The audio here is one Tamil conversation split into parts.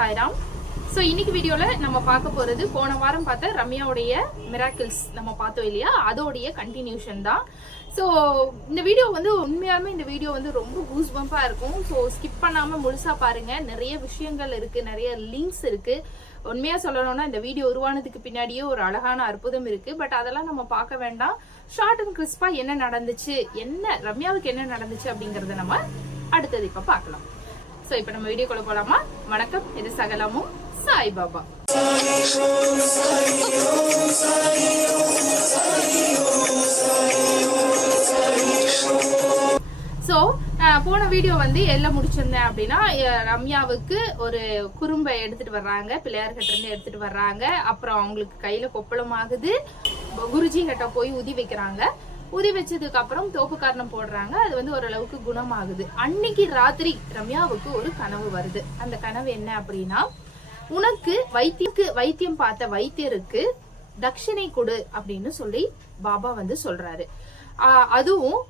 சாய்ராம். ஸோ இன்னைக்கு வீடியோவில் நம்ம பார்க்க போகிறது போன வாரம் பார்த்த ரம்யாவுடைய மிராக்கிள்ஸ் நம்ம பார்த்தோம் இல்லையா? அதோடைய கண்டினியூஷன் தான். ஸோ இந்த வீடியோ வந்து உண்மையாலுமே இந்த வீடியோ வந்து ரொம்ப கூஸ் பம்பா இருக்கும். ஸோ ஸ்கிப் பண்ணாமல் முழுசாக பாருங்கள் நிறைய விஷயங்கள் இருக்குது நிறைய லிங்க்ஸ் இருக்குது உண்மையாக சொல்லணும்னா இந்த வீடியோ உருவானதுக்கு பின்னாடியே ஒரு அழகான அற்புதம் இருக்குது பட் அதெல்லாம் நம்ம பார்க்க வேண்டாம். ஷார்ட் அண்ட் கிறிஸ்பாக என்ன நடந்துச்சு? என்ன ரம்யாவுக்கு என்ன நடந்துச்சு அப்படிங்கறத நம்ம அடுத்தது இப்போ பார்க்கலாம். சோ இப்ப நம்ம வீடியோக்குள்ள போலாமா? வணக்கம் இது சகலமும் சாய்பாபா. சோ ஸோ போன வீடியோ வந்து எல்லாம் முடிச்சிருந்தேன் அப்படின்னா ரம்யாவுக்கு ஒரு குறும்பை எடுத்துட்டு வர்றாங்க பிள்ளையார்கிட்ட இருந்து எடுத்துட்டு வர்றாங்க. அப்புறம் அவங்களுக்கு கையில கொப்பளம் ஆகுது குருஜி கிட்ட போய் உதி வைக்கிறாங்க. உதி வச்சதுக்கு அப்புறம் தோப்பு காரணம் போடுறாங்க. அது வந்து ஓரளவுக்கு குணமாகுது. அன்னைக்கு ராத்திரி ரம்யாவுக்கு ஒரு கனவு வருது. அந்த கனவு என்ன அப்படின்னா உனக்கு வைத்தியக்கு வைத்தியம் பார்த்த வைத்தியருக்கு தட்சிணை கொடு அப்படின்னு சொல்லி பாபா வந்து சொல்றாரு. அதுவும்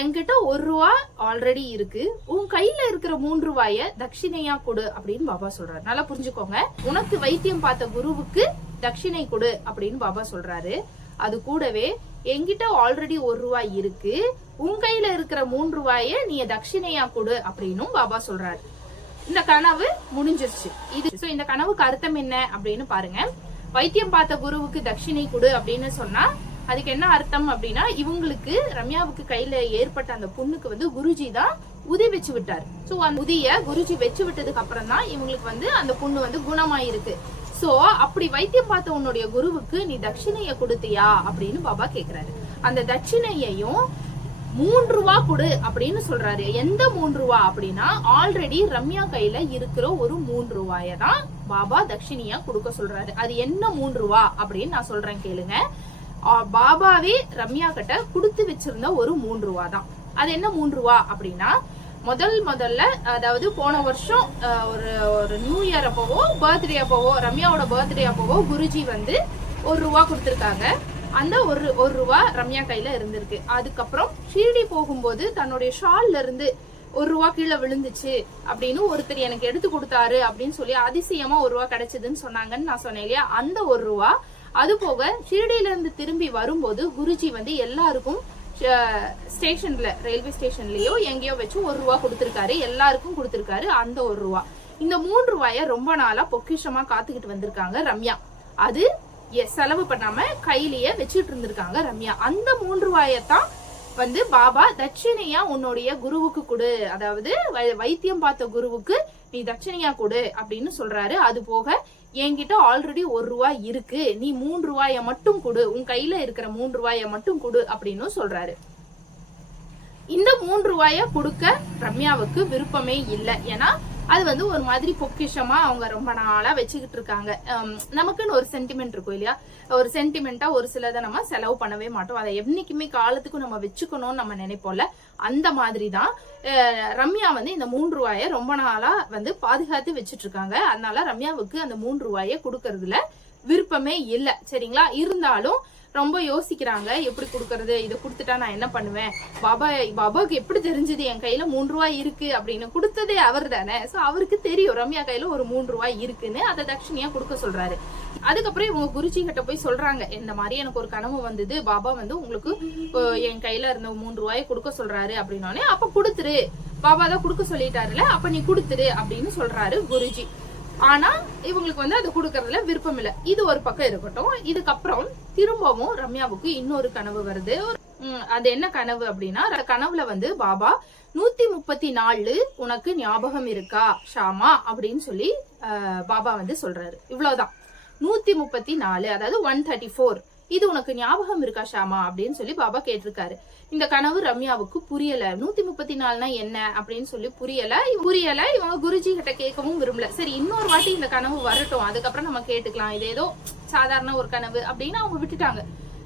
என்கிட்ட ஒரு ரூபா ஆல்ரெடி இருக்கு. உன் கையில இருக்கிற மூன்று ரூபாய தட்சிணையா கொடு அப்படின்னு பாபா சொல்றாரு. நல்லா புரிஞ்சுக்கோங்க. உனக்கு வைத்தியம் பார்த்த குருவுக்கு தட்சிணை கொடு அப்படின்னு பாபா சொல்றாரு. அது கூடவே என்கிட்ட ஆல்ரெடி ஒரு ரூபாய் இருக்கு. உன் கையில இருக்கிற மூன்று ரூபாய நீ தட்சிணையா கொடு அப்படின்னும் பாபா சொல்றாரு. இந்த கனவு முடிஞ்சிருச்சு. இது சோ இந்த கனவுக்கு அர்த்தம் என்ன அப்படின்னு பாருங்க. வைத்தியம் பார்த்த குருவுக்கு தட்சிணை கொடு அப்படின்னு சொன்னா அதுக்கு என்ன அர்த்தம் அப்படின்னா இவங்களுக்கு ரம்யாவுக்கு கையில ஏற்பட்ட அந்த புண்ணுக்கு வந்து குருஜி தான் உதி வச்சு விட்டார். சோ அந்த உதிய குருஜி வச்சு விட்டதுக்கு அப்புறம் தான் இவங்களுக்கு வந்து அந்த புண்ணு வந்து குணமாயிருக்கு. சோ அப்படி வைத்தியம் பார்த்த உன்னுடைய குருவுக்கு நீ தட்சிணைய கொடுத்தியா? அப்படின்னு பாபா கேக்குறாரு. அந்த தட்சிணையையும் மூன்று ரூபா கொடு அப்படின்னு சொல்றாரு. எந்த மூன்று ரூபா அப்படின்னா ஆல்ரெடி ரம்யா கையில இருக்கிற ஒரு மூன்று ரூபாய தான் பாபா தட்சிணியா கொடுக்க சொல்றாரு. அது என்ன மூன்று ரூபா அப்படின்னு நான் சொல்றேன் கேளுங்க. பாபாவே ரம்யா கிட்ட கொடுத்து வச்சிருந்த ஒரு மூன்று ரூபா தான். அது என்ன மூன்று ரூபா அப்படின்னா முதல் முதல்ல அதாவது போன வருஷம் ஒரு ஒரு நியூ இயர் அப்போவோ பர்த்டே அப்போவோ ரம்யாவோட பர்த்டே அப்போவோ குருஜி வந்து ஒரு ரூபா கொடுத்துருக்காங்க. அந்த ஒரு ஒரு ரூபா ரம்யா கையில இருந்திருக்கு. அதுக்கப்புறம் ஷீரடி போகும்போது தன்னுடைய ஷால்ல இருந்து ஒரு ரூபா கீழே விழுந்துச்சு அப்படின்னு ஒருத்தர் எனக்கு எடுத்து கொடுத்தாரு அப்படின்னு சொல்லி அதிசயமா ஒரு ரூபா கிடைச்சதுன்னு சொன்னாங்கன்னு நான் சொன்னேன் இல்லையா? அந்த ஒரு ரூபா. அது போக ஷீரடியில இருந்து திரும்பி வரும்போது குருஜி வந்து எல்லாருக்கும் ஸ்டேஷன்ல ரயில்வே ஸ்டேஷன்லயோ எங்கேயோ வச்சு ஒரு ரூபா கொடுத்துருக்காரு. எல்லாருக்கும் கொடுத்துருக்காரு. அந்த ஒரு ரூபா. இந்த மூன்று ரூபாய ரொம்ப நாளா பொக்கிஷமா காத்துக்கிட்டு வந்திருக்காங்க ரம்யா. அது எ- செலவு பண்ணாம கையிலேயே வச்சுட்டு இருந்திருக்காங்க ரம்யா. அந்த மூன்று ரூபாயத்தான் வந்து பாபா தட்சிணையா உன்னுடைய குருவுக்கு கொடு. அதாவது வை- வைத்தியம் பார்த்த குருவுக்கு நீ தட்சிணையா கொடு அப்படின்னு சொல்றாரு. அது போக என்கிட்ட ஆல்ரெடி ஒரு ரூபாய் இருக்கு. நீ மூன்று ரூபாய மட்டும் கொடு. உன் கையில இருக்கிற மூன்று ரூபாய மட்டும் கொடு அப்படின்னு சொல்றாரு. இந்த மூன்று ரூபாய கொடுக்க ரம்யாவுக்கு விருப்பமே இல்லை. ஏன்னா அது வந்து ஒரு மாதிரி பொக்கிஷமா அவங்க ரொம்ப நாளா வச்சுக்கிட்டு இருக்காங்க. நமக்குன்னு ஒரு சென்டிமெண்ட் இருக்கும் இல்லையா? ஒரு சென்டிமெண்டா ஒரு சிலதை நம்ம செலவு பண்ணவே மாட்டோம். அதை என்னைக்குமே காலத்துக்கும் நம்ம வச்சுக்கணும்னு நம்ம நினைப்போம்ல. அந்த மாதிரி தான் ரம்யா வந்து இந்த மூன்று ரூபாய ரொம்ப நாளா வந்து பாதுகாத்து வச்சுட்டு இருக்காங்க. அதனால ரம்யாவுக்கு அந்த மூன்று ரூபாய கொடுக்கறதுல விருப்பமே இல்லை. சரிங்களா? இருந்தாலும் ரொம்ப யோசிக்கிறாங்க எப்படி கொடுக்கறது? இதை கொடுத்துட்டா நான் என்ன பண்ணுவேன்? பாபா பாபாவுக்கு எப்படி தெரிஞ்சது? என் கையில மூன்று ரூபாய் இருக்கு. அப்படின்னு கொடுத்ததே அவர் தானே. ஸோ அவருக்கு தெரியும் ரம்யா கையில ஒரு மூன்று ரூபாய் இருக்குன்னு. அதை தட்சிணியா கொடுக்க சொல்றாரு. அதுக்கப்புறம் இவங்க குருஜி கிட்ட போய் சொல்றாங்க இந்த மாதிரி எனக்கு ஒரு கனவு வந்தது. பாபா வந்து உங்களுக்கு என் கையில இருந்த மூன்று ரூபாயை கொடுக்க சொல்றாரு. அப்படின்னோடனே அப்ப கொடுத்துரு. பாபா தான் கொடுக்க சொல்லிட்டாருல அப்ப நீ கொடுத்துரு. அப்படின்னு சொல்றாரு குருஜி. ஆனா இவங்களுக்கு வந்து அது கொடுக்கறதுல விருப்பம் இல்ல. இது ஒரு பக்கம் இருக்கட்டும். இதுக்கப்புறம் திரும்பவும் ரம்யாவுக்கு இன்னொரு கனவு வருது. அது என்ன கனவு அப்படின்னா கனவுல வந்து பாபா நூத்தி முப்பத்தி நாலு உனக்கு ஞாபகம் இருக்கா? ஷாமா? அப்படின்னு சொல்லி பாபா வந்து சொல்றாரு. இவ்வளவுதான். நூத்தி முப்பத்தி நாலு அதாவது ஒன் தேர்ட்டி ஃபோர் இது உனக்கு ஞாபகம் இருக்கா ஷாமா? அப்படின்னு சொல்லி பாபா கேட்டிருக்காரு. இந்த கனவு ரம்யாவுக்கு புரியல. நூத்தி முப்பத்தி நாலுனா என்ன அப்படின்னு சொல்லி புரியல. புரியல. இவங்க குருஜி கிட்ட கேட்கவும் விரும்பல. சரி இன்னொரு வாட்டி இந்த கனவு வரட்டும். அதுக்கப்புறம் நம்ம கேட்டுக்கலாம். இது ஏதோ சாதாரண ஒரு கனவு அப்படின்னு அவங்க விட்டுட்டாங்க.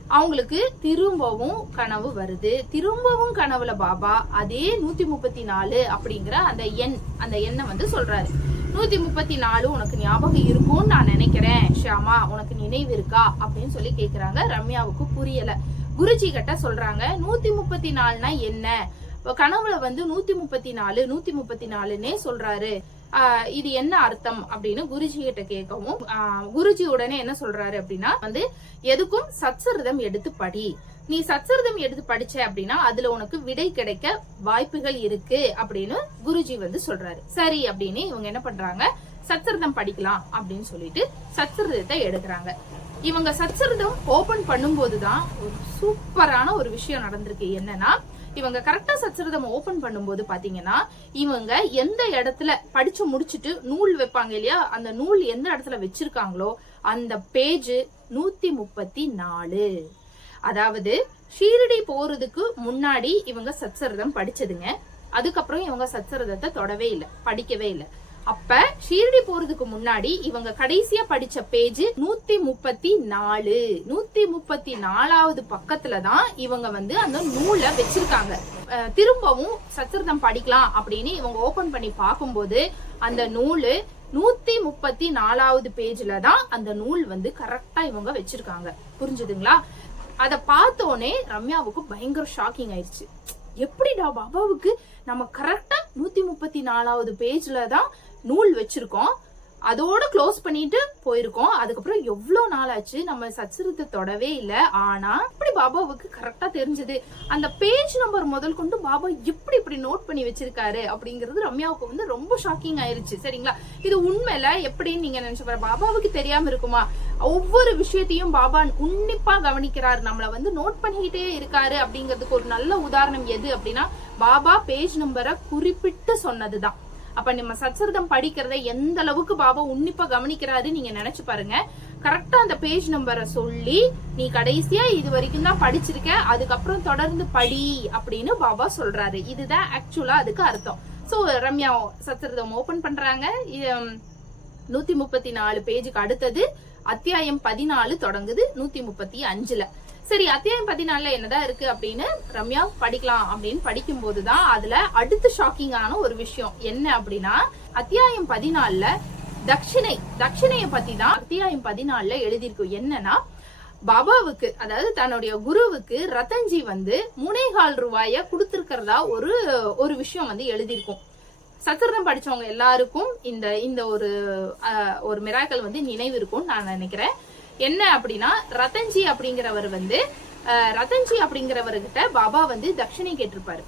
அவங்களுக்கு திரும்பவும் கனவு வருது. திரும்பவும் கனவுல பாபா அதே நூத்தி முப்பத்தி நாலு அப்படிங்கிற அந்த எண் அந்த எண்ணை வந்து சொல்றாரு. நூத்தி முப்பத்தி நாலு உனக்கு ஞாபகம் இருக்கும்னு நான் நினைக்கிறேன். ஷியாமா உனக்கு நினைவு இருக்கா? அப்படின்னு சொல்லி கேக்குறாங்க. ரம்யாவுக்கு புரியல. குருஜி கிட்ட சொல்றாங்க நூத்தி முப்பத்தி நாலுனா என்ன? கனவுல வந்து நூத்தி முப்பத்தி நாலு நூத்தி முப்பத்தி நாலுன்னே சொல்றாரு. இது என்ன அர்த்தம் அப்படின்னு குருஜி கிட்ட கேட்கவும் குருஜி உடனே என்ன சொல்றாரு அப்படின்னா வந்து எதுக்கும் சத்சரிதம் எடுத்து படி. நீ சத்சரிதம் எடுத்து படிச்ச அப்படின்னா அதுல உனக்கு விடை கிடைக்க வாய்ப்புகள் இருக்கு அப்படின்னு குருஜி வந்து சொல்றாரு. சரி அப்படின்னு இவங்க என்ன பண்றாங்க சத்சரிதம் படிக்கலாம் அப்படின்னு சொல்லிட்டு சத்சரிதத்தை எடுக்கிறாங்க. இவங்க சத்சரிதம் ஓபன் பண்ணும்போதுதான் ஒரு சூப்பரான ஒரு விஷயம் நடந்திருக்கு. என்னன்னா இவங்க கரெக்டா சச்சரிதம் ஓபன் பண்ணும்போது பாத்தீங்கன்னா இவங்க எந்த இடத்துல படிச்சு முடிச்சுட்டு நூல் வைப்பாங்க இல்லையா? அந்த நூல் எந்த இடத்துல வச்சிருக்காங்களோ அந்த பேஜ் நூத்தி முப்பத்தி நாலு அதாவது ஷீரடி போறதுக்கு முன்னாடி இவங்க சச்சரிதம் படிச்சதுங்க. அதுக்கப்புறம் இவங்க சச்சரிதத்தை தொடவே இல்லை படிக்கவே இல்லை. அப்ப ஷீரடி போறதுக்கு முன்னாடி இவங்க கடைசியா படிச்ச பேஜ் நூத்தி முப்பத்தி நாலு. நூத்தி முப்பத்தி நாலாவது பக்கத்துல தான் இவங்க வந்து அந்த நூலை வச்சிருக்காங்க. திரும்பவும் சச்சரிதம் படிக்கலாம் அப்படின்னு இவங்க ஓபன் பண்ணி பார்க்கும்போது அந்த நூலு நூத்தி முப்பத்தி நாலாவது பேஜ்ல தான் அந்த நூல் வந்து கரெக்டா இவங்க வச்சிருக்காங்க. புரிஞ்சுதுங்களா? அத பார்த்தோன்னே ரம்யாவுக்கு பயங்கர ஷாக்கிங் ஆயிடுச்சு. எப்படிடா பாபாவுக்கு நம்ம கரெக்டா நூத்தி முப்பத்தி நாலாவது பேஜ்ல தான் நூல் வச்சிருக்கோம். அதோட க்ளோஸ் பண்ணிட்டு போயிருக்கோம். அதுக்கப்புறம் எவ்வளவு நாள் ஆச்சு? நம்ம சச்சரித்தை தொடவே இல்லை. ஆனா இப்படி பாபாவுக்கு கரெக்டா தெரிஞ்சது. அந்த பேஜ் நம்பர் முதல் கொண்டு பாபா எப்படி இப்படி நோட் பண்ணி வச்சிருக்காரு அப்படிங்கிறது ரம்யாவுக்கு வந்து ரொம்ப ஷாக்கிங் ஆயிருச்சு. சரிங்களா? இது உண்மையில எப்படின்னு நீங்க நினைச்சு பாரு பாபாவுக்கு தெரியாம இருக்குமா? ஒவ்வொரு விஷயத்தையும் பாபா உன்னிப்பா கவனிக்கிறாரு. நம்மள வந்து நோட் பண்ணிக்கிட்டே இருக்காரு அப்படிங்கிறதுக்கு ஒரு நல்ல உதாரணம் எது அப்படின்னா பாபா பேஜ் நம்பரை குறிப்பிட்டு சொன்னதுதான். அப்ப நம்ம சச்சரிதம் படிக்கிறத எந்த அளவுக்கு பாபா உன்னிப்பா கவனிக்கிறாரு நீங்க நினைச்சு பாருங்க. கரெக்டா அந்த பேஜ் நம்பரை சொல்லி நீ கடைசியா இது வரைக்கும் தான் படிச்சிருக்க அதுக்கப்புறம் தொடர்ந்து படி அப்படின்னு பாபா சொல்றாரு. இதுதான் ஆக்சுவலா அதுக்கு அர்த்தம். சோ ரம்யா சச்சரிதம் ஓபன் பண்றாங்க. இது, நூத்தி முப்பத்தி நாலு பேஜுக்கு அடுத்தது அத்தியாயம் பதினாலு தொடங்குது நூத்தி முப்பத்தி அஞ்சுல. சரி அத்தியாயம் பதினாலுல என்னதான் இருக்கு அப்படின்னு ரம்யா படிக்கலாம் அப்படின்னு படிக்கும் போதுதான் அதுல அடுத்த ஷாக்கிங்கான ஒரு விஷயம் என்ன அப்படின்னா அத்தியாயம் பதினாலுல தட்சிணை தட்சிணைய பத்தி தான் அத்தியாயம் பதினாலுல எழுதியிருக்கும். என்னன்னா பாபாவுக்கு அதாவது தன்னுடைய குருவுக்கு ரத்தன்ஜி வந்து முனைகால் ரூபாய கொடுத்திருக்கிறதா ஒரு ஒரு விஷயம் வந்து எழுதியிருக்கும். சத்திரம் படிச்சவங்க எல்லாருக்கும் இந்த இந்த ஒரு ஒரு மிராக்கள் வந்து நினைவு இருக்கும் நான் நினைக்கிறேன். என்ன அப்படின்னா ரத்தன்ஜி அப்படிங்கிறவர் வந்து ரத்தன்ஜி அப்படிங்கிறவர்கிட்ட பாபா வந்து தட்சிணை கேட்டிருப்பாரு.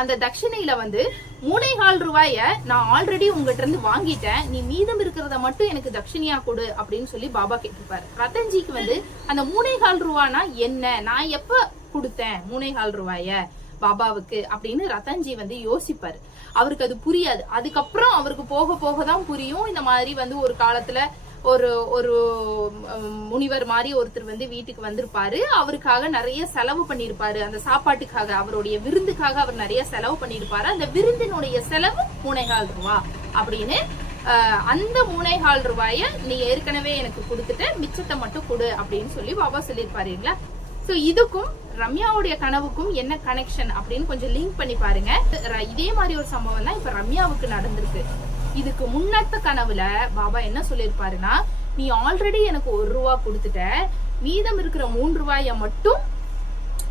அந்த தட்சிணையில வந்து மூணேகால் ரூபாய நான் ஆல்ரெடி உங்ககிட்ட இருந்து வாங்கிட்டேன். நீ மீதம் இருக்கிறத மட்டும் எனக்கு தட்சிணையா கொடு அப்படின்னு சொல்லி பாபா கேட்டிருப்பாரு. ரத்தன்ஜிக்கு வந்து அந்த மூனைகால் ரூபானா என்ன? நான் எப்ப கொடுத்தேன் மூனைகால் ரூபாய பாபாவுக்கு அப்படின்னு ரத்தன்ஜி வந்து யோசிப்பாரு. அவருக்கு அது புரியாது. அதுக்கப்புறம் அவருக்கு போக போக தான் புரியும். இந்த மாதிரி வந்து ஒரு காலத்துல ஒரு ஒரு முனிவர் மாதிரி ஒருத்தர் வந்து வீட்டுக்கு வந்திருப்பாரு. அவருக்காக நிறைய செலவு பண்ணியிருப்பாரு அந்த சாப்பாட்டுக்காக அவருடைய விருந்துக்காக அவர் நிறைய செலவு பண்ணியிருப்பாரு அந்த விருந்தினுடைய செலவு மூனைகால் ரூபா அப்படின்னு அந்த மூனைகால் ரூபாய நீ ஏற்கனவே எனக்கு கொடுத்துட்டு மிச்சத்தை மட்டும் கொடு அப்படின்னு சொல்லி பாபா சொல்லியிருப்பாருங்களா சோ இதுக்கும் ரம்யாவுடைய கனவுக்கும் என்ன கனெக்ஷன் அப்படின்னு கொஞ்சம் லிங்க் பண்ணி பாருங்க. இதே மாதிரி ஒரு சம்பவம் தான் இப்ப ரம்யாவுக்கு நடந்திருக்கு. இதுக்கு முன்னத்த கனவுல பாபா என்ன சொல்லியிருப்பாருன்னா நீ ஆல்ரெடி எனக்கு ஒரு ரூபா கொடுத்துட்ட. மீதம் இருக்கிற மூன்று ரூபாய மட்டும்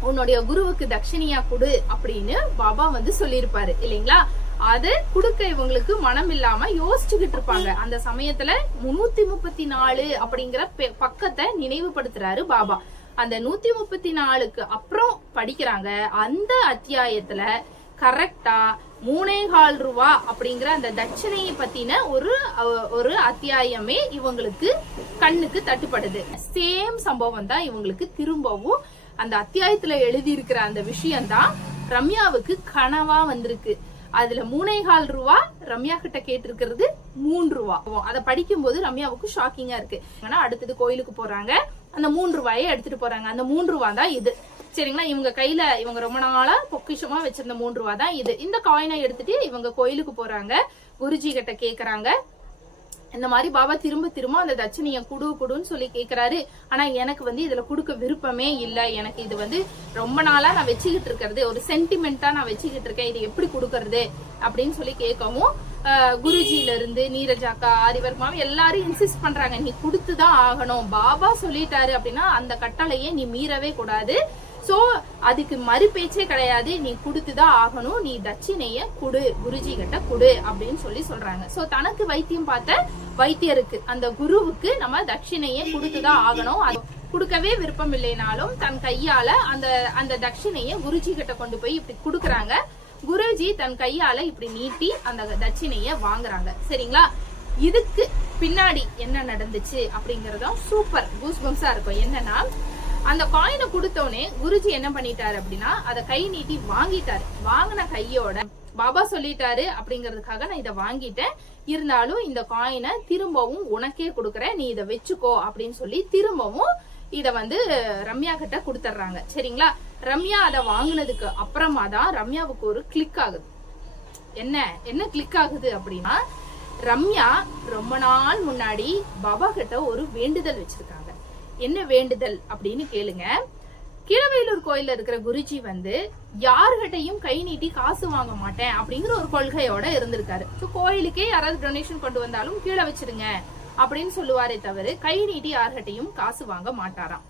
உன்னுடைய குருவுக்கு தட்சிணியா கொடு அப்படின்னு பாபா வந்து சொல்லியிருப்பாரு. இல்லைங்களா? அது கொடுக்க இவங்களுக்கு மனம் இல்லாம யோசிச்சுக்கிட்டு இருப்பாங்க. அந்த சமயத்துல முன்னூத்தி முப்பத்தி நாலு அப்படிங்கிற பெ- பக்கத்தை நினைவுபடுத்துறாரு பாபா. அந்த நூத்தி முப்பத்தி நாலுக்கு அப்புறம் படிக்கிறாங்க. அந்த அத்தியாயத்துல கரெக்டா மூணேகால் ரூபா அப்படிங்கிற அந்த தட்சணையை பத்தின ஒரு ஒரு அத்தியாயமே இவங்களுக்கு கண்ணுக்கு தட்டுப்படுது. சேம் சம்பவம் தான் இவங்களுக்கு திரும்பவும் அந்த அத்தியாயத்துல எழுதி இருக்கிற அந்த விஷயம்தான் ரம்யாவுக்கு கனவா வந்திருக்கு. அதுல மூணேகால் ரூபா ரம்யா கிட்ட கேட்டிருக்கிறது மூன்று ரூபா. அதை படிக்கும்போது ரம்யாவுக்கு ஷாக்கிங்கா இருக்கு. ஏன்னா அடுத்தது கோயிலுக்கு போறாங்க. அந்த மூன்று ரூபாயை எடுத்துட்டு போறாங்க. அந்த மூன்று ரூபா தான் இது. சரிங்களா? இவங்க கையில இவங்க ரொம்ப நாளா பொக்கிஷமா வச்சிருந்த மூன்று ரூபா தான் இது. இந்த காயினை எடுத்துட்டு இவங்க கோயிலுக்கு போறாங்க. குருஜி கிட்ட கேக்குறாங்க. இந்த மாதிரி பாபா திரும்ப திரும்ப அந்த தட்சணையை குடு குடுன்னு சொல்லி கேக்குறாரு. ஆனா எனக்கு வந்து இதுல கொடுக்க விருப்பமே இல்ல. எனக்கு இது வந்து ரொம்ப நாளா நான் வச்சுக்கிட்டு இருக்கிறது. ஒரு சென்டிமெண்டா நான் வச்சுக்கிட்டு இருக்கேன். இது எப்படி கொடுக்கறது? அப்படின்னு சொல்லி கேட்கவும் குருஜில இருந்து நீரஜாக்கா ஆரிவர்க் எல்லாரும் இன்சிஸ்ட் பண்றாங்க நீ கொடுத்துதான் ஆகணும். பாபா சொல்லிட்டாரு அப்படின்னா அந்த கட்டளையை நீ மீறவே கூடாது. சோ அதுக்கு மறு பேச்சே கிடையாது நீ கொடுத்துதான் ஆகணும் நீ தட்சிணைய குடு குருஜி கிட்ட குடு அப்படின்னு சொல்லி சொல்றாங்க. சோ தனக்கு வைத்தியம் பார்த்த வைத்தியருக்கு அந்த குருவுக்கு நம்ம தட்சிணையை கொடுத்துதான் ஆகணும். அது கொடுக்கவே விருப்பம் இல்லைனாலும் தன் கையால அந்த அந்த தட்சிணைய குருஜி கிட்ட கொண்டு போய் இப்படி கொடுக்குறாங்க. குருஜி தன் கையால இப்படி நீட்டி அந்த தட்சிணைய வாங்குறாங்க. சரிங்களா? இதுக்கு பின்னாடி என்ன நடந்துச்சு அப்படிங்கறதும் சூப்பர் கூஸ் பம்ஸா இருக்கும். என்னன்னா அந்த காயினை கொடுத்தோனே குருஜி என்ன பண்ணிட்டாரு அப்படின்னா அதை கை நீட்டி வாங்கிட்டாரு. வாங்கின கையோட பாபா சொல்லிட்டாரு அப்படிங்கறதுக்காக நான் இதை வாங்கிட்டேன். இருந்தாலும் இந்த காயினை திரும்பவும் உனக்கே கொடுக்குறேன். நீ இதை வச்சுக்கோ அப்படின்னு சொல்லி திரும்பவும் இதை வந்து ரம்யா கிட்ட கொடுத்துட்றாங்க. சரிங்களா? ரம்யா அதை வாங்கினதுக்கு அப்புறமா தான் ரம்யாவுக்கு ஒரு கிளிக் ஆகுது. என்ன? என்ன கிளிக் ஆகுது அப்படின்னா ரம்யா ரொம்ப நாள் முன்னாடி பாபா கிட்ட ஒரு வேண்டுதல் வச்சிருக்காங்க. என்ன வேண்டுதல் அப்படின்னு கேளுங்க. கீழவேலூர் கோயில்ல இருக்கிற குருஜி வந்து யாருகிட்டையும் கை நீட்டி காசு வாங்க மாட்டேன் அப்படிங்கிற ஒரு கொள்கையோட இருந்திருக்காரு. கோயிலுக்கே யாராவது டொனேஷன் கொண்டு வந்தாலும் கீழே வச்சிருங்க. அப்படின்னு சொல்லுவாரே தவிர கை நீட்டி யார்கிட்டையும் காசு வாங்க மாட்டாராம்.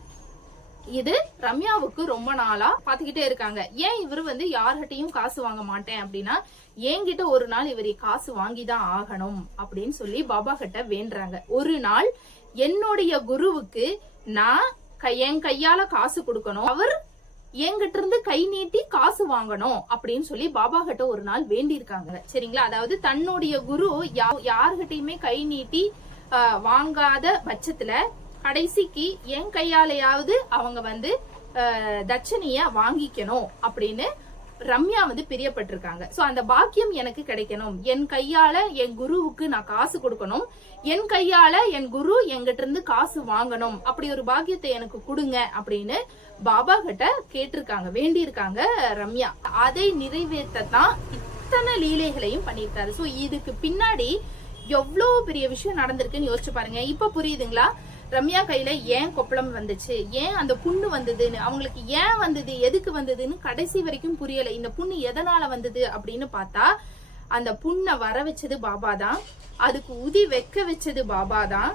இது ரம்யாவுக்கு ரொம்ப நாளா பாத்துக்கிட்டே இருக்காங்க. ஏன் இவர் வந்து யார்கிட்டையும் காசு வாங்க மாட்டேன் அப்படின்னா என்கிட்ட ஒரு நாள் இவர் காசு வாங்கிதான் ஆகணும் அப்படின்னு சொல்லி பாபா கிட்ட வேண்டுறாங்க. ஒரு நாள் என்னுடைய குருவுக்கு நான் கை- என் கையால காசு கொடுக்கணும். அவர் என்கிட்ட இருந்து கை நீட்டி காசு வாங்கணும் அப்படின்னு சொல்லி பாபா கிட்ட ஒரு நாள் வேண்டி இருக்காங்க சரிங்களா? அதாவது தன்னுடைய குரு யா- யார்கிட்டயுமே கை நீட்டி வாங்காத பட்சத்துல கடைசிக்கு என் கையாலையாவது அவங்க வந்து தட்சணைய வாங்கிக்கணும் அப்படின்னு ரம்யா வந்து பிரியப்பட்டிருக்காங்க. சோ அந்த பாக்கியம் எனக்கு கிடைக்கணும். என் கையால என் குருவுக்கு நான் காசு கொடுக்கணும். என் கையால என் குரு எங்கிட்ட இருந்து காசு வாங்கணும். அப்படி ஒரு பாக்கியத்தை எனக்கு கொடுங்க அப்படின்னு பாபா கிட்ட கேட்டிருக்காங்க. வேண்டி இருக்காங்க ரம்யா. அதை நிறைவேற்றத்தான் இத்தனை லீலைகளையும் பண்ணியிருக்காரு. சோ இதுக்கு பின்னாடி எவ்வளோ பெரிய விஷயம் நடந்திருக்குன்னு யோசிச்சு பாருங்க. இப்போ புரியுதுங்களா? ரம்யா கையில ஏன் கொப்பளம் வந்துச்சு? ஏன் அந்த புண்ணு வந்ததுன்னு? அவங்களுக்கு ஏன் வந்தது? எதுக்கு வந்ததுன்னு கடைசி வரைக்கும் புரியல. இந்த புண்ணு எதனால வந்தது அப்படின்னு பார்த்தா அந்த புண்ணை வர வச்சது பாபா தான். அதுக்கு உதி வைக்க வச்சது பாபா தான்.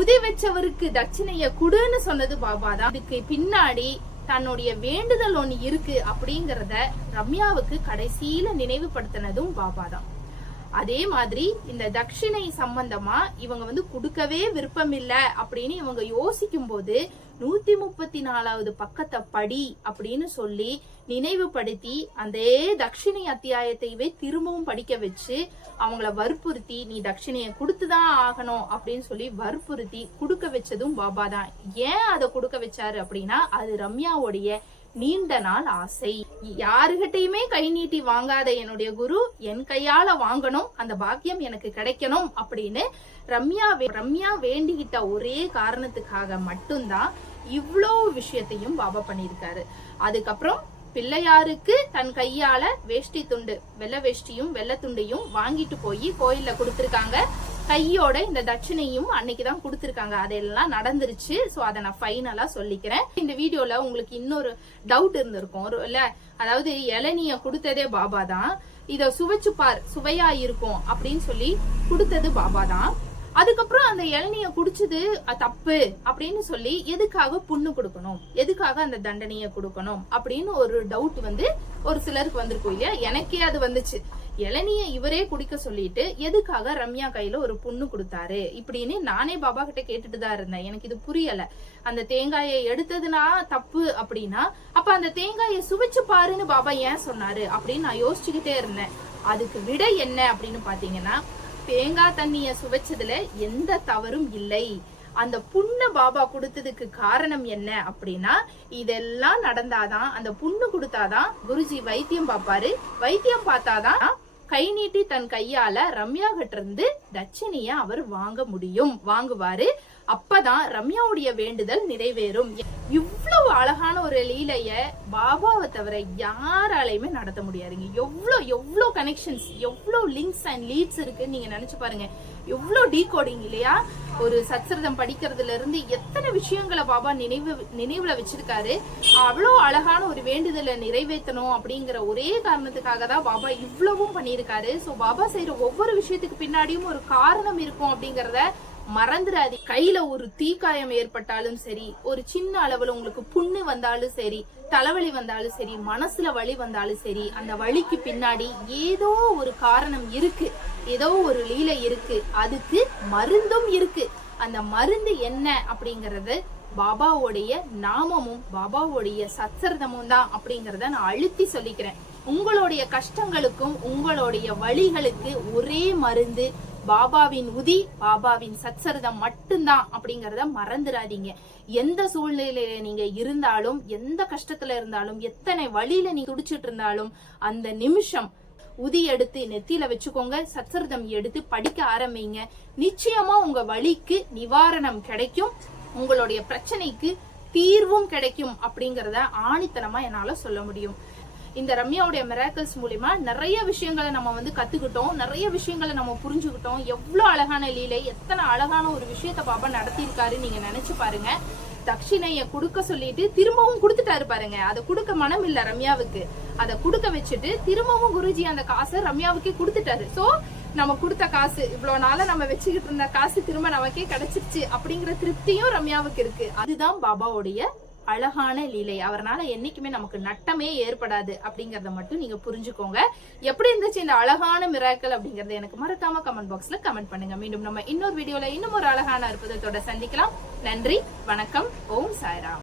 உதி வச்சவருக்கு தட்சிணைய குடுன்னு சொன்னது பாபா தான். அதுக்கு பின்னாடி தன்னுடைய வேண்டுதல் ஒண்ணு இருக்கு அப்படிங்கறத ரம்யாவுக்கு கடைசியில நினைவுபடுத்தினதும் பாபா தான். அதே மாதிரி இந்த தட்சிணை சம்பந்தமா இவங்க வந்து கொடுக்கவே விருப்பம் இல்லை அப்படின்னு இவங்க யோசிக்கும் போது நூத்தி முப்பத்தி நாலாவது பக்கத்தை படி அப்படின்னு சொல்லி நினைவுபடுத்தி அதே தட்சிணை அத்தியாயத்தைவே திரும்பவும் படிக்க வச்சு அவங்கள வற்புறுத்தி நீ தட்சிணையை கொடுத்துதான் ஆகணும் அப்படின்னு சொல்லி வற்புறுத்தி கொடுக்க வச்சதும் பாபா தான். ஏன் அதை கொடுக்க வச்சாரு அப்படின்னா அது ரம்யாவுடைய நீண்ட நாள் ஆசை. யாருகிட்டையுமே கை நீட்டி வாங்காத என்னுடைய குரு என் கையால வாங்கணும் அந்த பாக்கியம் எனக்கு கிடைக்கணும் அப்படின்னு ரம்யா ரம்யா வேண்டிக்கிட்ட ஒரே காரணத்துக்காக மட்டும்தான் இவ்வளோ விஷயத்தையும் பாபா பண்ணியிருக்காரு. அதுக்கப்புறம் பிள்ளையாருக்கு தன் கையால வேஷ்டி துண்டு வெள்ளை வேஷ்டியும் வெள்ளை துண்டையும் வாங்கிட்டு போய் கோயில்ல கொடுத்துருக்காங்க. கையோட இந்த தட்சணையும் அன்னைக்கு தான் அதெல்லாம் நடந்துருச்சு. சோ அதை நான் ஃபைனலா சொல்லிக்கிறேன். இந்த வீடியோல உங்களுக்கு இன்னொரு டவுட் இருந்திருக்கும். ஒரு இல்ல அதாவது இளநிய கொடுத்ததே பாபா தான். இத சுவைச்சு பார் சுவையா இருக்கும் அப்படின்னு சொல்லி கொடுத்தது பாபா தான். அதுக்கப்புறம் அந்த இளநிய குடிச்சது தப்பு அப்படின்னு சொல்லி எதுக்காக புண்ணு கொடுக்கணும்? எதுக்காக அந்த தண்டனைய கொடுக்கணும்? அப்படின்னு ஒரு டவுட் வந்து ஒரு சிலருக்கு வந்திருக்கும் இல்லையா? எனக்கே அது வந்துச்சு. இளநிய இவரே குடிக்க சொல்லிட்டு எதுக்காக ரம்யா கையில ஒரு புண்ணு கொடுத்தாரு? இப்படின்னு நானே பாபா கிட்ட கேட்டுட்டு தான் இருந்தேன். எனக்கு இது புரியல. அந்த தேங்காயை எடுத்ததுனா தப்பு அப்படின்னா அப்ப அந்த தேங்காயை சுவைச்சு பாருன்னு பாபா ஏன் சொன்னாரு? அப்படின்னு நான் யோசிச்சுக்கிட்டே இருந்தேன். அதுக்கு விட என்ன அப்படின்னு பாத்தீங்கன்னா தேங்காய் தண்ணிய சுவைச்சதுல எந்த தவறும் இல்லை. அந்த புண்ணு பாபா கொடுத்ததுக்கு காரணம் என்ன அப்படின்னா இதெல்லாம் நடந்தாதான் அந்த புண்ணு கொடுத்தாதான் குருஜி வைத்தியம் பார்ப்பாரு. வைத்தியம் பார்த்தாதான் கை நீட்டி தன் கையால ரம்யா கிட்ட இருந்து தட்சணைய அவர் வாங்க முடியும். வாங்குவாரு. அப்பதான் ரம்யாவுடைய வேண்டுதல் நிறைவேறும். இவ்வளவு அழகான ஒரு லீலைய பாபாவை தவிர யாராலையுமே நடத்த முடியாதுங்க. எவ்வளோ எவ்வளோ கனெக்ஷன்ஸ் எவ்வளோ லிங்க்ஸ் அண்ட் லீட்ஸ் இருக்குன்னு நீங்க நினைச்சு பாருங்க. எவ்வளோ டீகோடிங் இல்லையா? ஒரு சத்ரதம் படிக்கிறதுல இருந்து எத்தனை விஷயங்களை பாபா நினைவு நினைவுல வச்சிருக்காரு? அவ்வளோ அழகான ஒரு வேண்டுதலை நிறைவேற்றணும் அப்படிங்கிற ஒரே காரணத்துக்காக தான் பாபா இவ்வளவும் பண்ணியிருக்காரு. ஸோ பாபா செய்யற ஒவ்வொரு விஷயத்துக்கு பின்னாடியும் ஒரு காரணம் இருக்கும் அப்படிங்கிறத மறந்துடாது. கையில ஒரு தீக்காயம் ஏற்பட்டாலும் சரி ஒரு சின்ன அளவுல உங்களுக்கு புண்ணு வந்தாலும் சரி தலைவலி வந்தாலும் சரி மனசுல வலி வந்தாலும் சரி அந்த வலிக்கு பின்னாடி ஏதோ ஒரு காரணம் இருக்கு. ஏதோ ஒரு லீலை இருக்கு. அதுக்கு மருந்தும் இருக்கு. அந்த மருந்து என்ன அப்படிங்கறது பாபாவுடைய நாமமும் பாபாவுடைய சச்சரதமும் தான் அப்படிங்கறத நான் அழுத்தி சொல்லிக்கிறேன். உங்களுடைய கஷ்டங்களுக்கும் உங்களுடைய வழிகளுக்கு ஒரே மருந்து பாபாவின் உதி பாபாவின் சச்சரிதம் மட்டும்தான் அப்படிங்கறத மறந்துடாதீங்க. எந்த சூழ்நிலையில நீங்க இருந்தாலும் எந்த கஷ்டத்துல இருந்தாலும் எத்தனை வழியில நீ துடிச்சிட்டு இருந்தாலும் அந்த நிமிஷம் உதி எடுத்து நெத்தியில வச்சுக்கோங்க சச்சரிதம் எடுத்து படிக்க ஆரம்பிங்க. நிச்சயமா உங்க வழிக்கு நிவாரணம் கிடைக்கும் உங்களுடைய பிரச்சனைக்கு தீர்வும் கிடைக்கும் அப்படிங்கறத ஆணித்தனமா என்னால சொல்ல முடியும். இந்த ரம்யாவுடைய மிராக்கல்ஸ் மூலிமா நிறைய விஷயங்களை நம்ம வந்து கத்துக்கிட்டோம். நிறைய விஷயங்களை நம்ம புரிஞ்சுக்கிட்டோம். எவ்வளவு அழகான லீலை எத்தனை அழகான ஒரு விஷயத்த பாபா நடத்தியிருக்காரு நீங்க நினைச்சு பாருங்க. தட்சிணைய கொடுக்க சொல்லிட்டு திரும்பவும் கொடுத்துட்டாரு பாருங்க. அதை கொடுக்க மனம் இல்ல ரம்யாவுக்கு. அதை கொடுக்க வச்சுட்டு திரும்பவும் குருஜி அந்த காசை ரம்யாவுக்கே கொடுத்துட்டாரு. சோ நம்ம கொடுத்த காசு இவ்வளவு நாளா நம்ம வச்சுக்கிட்டு இருந்த காசு திரும்ப நமக்கே கிடைச்சிருச்சு அப்படிங்கிற திருப்தியும் ரம்யாவுக்கு இருக்கு. அதுதான் பாபாவுடைய அழகான லீலை. அவர்னால என்னைக்குமே நமக்கு நட்டமே ஏற்படாது அப்படிங்கறத மட்டும் நீங்க புரிஞ்சுக்கோங்க. எப்படி இருந்துச்சு இந்த அழகான மிராக்கள் அப்படிங்கறத எனக்கு மறக்காம கமெண்ட் பாக்ஸ்ல கமெண்ட் பண்ணுங்க. மீண்டும் நம்ம இன்னொரு வீடியோல இன்னும் ஒரு அழகான அற்புதத்தோட சந்திக்கலாம். நன்றி வணக்கம் ஓம் சாய்ராம்.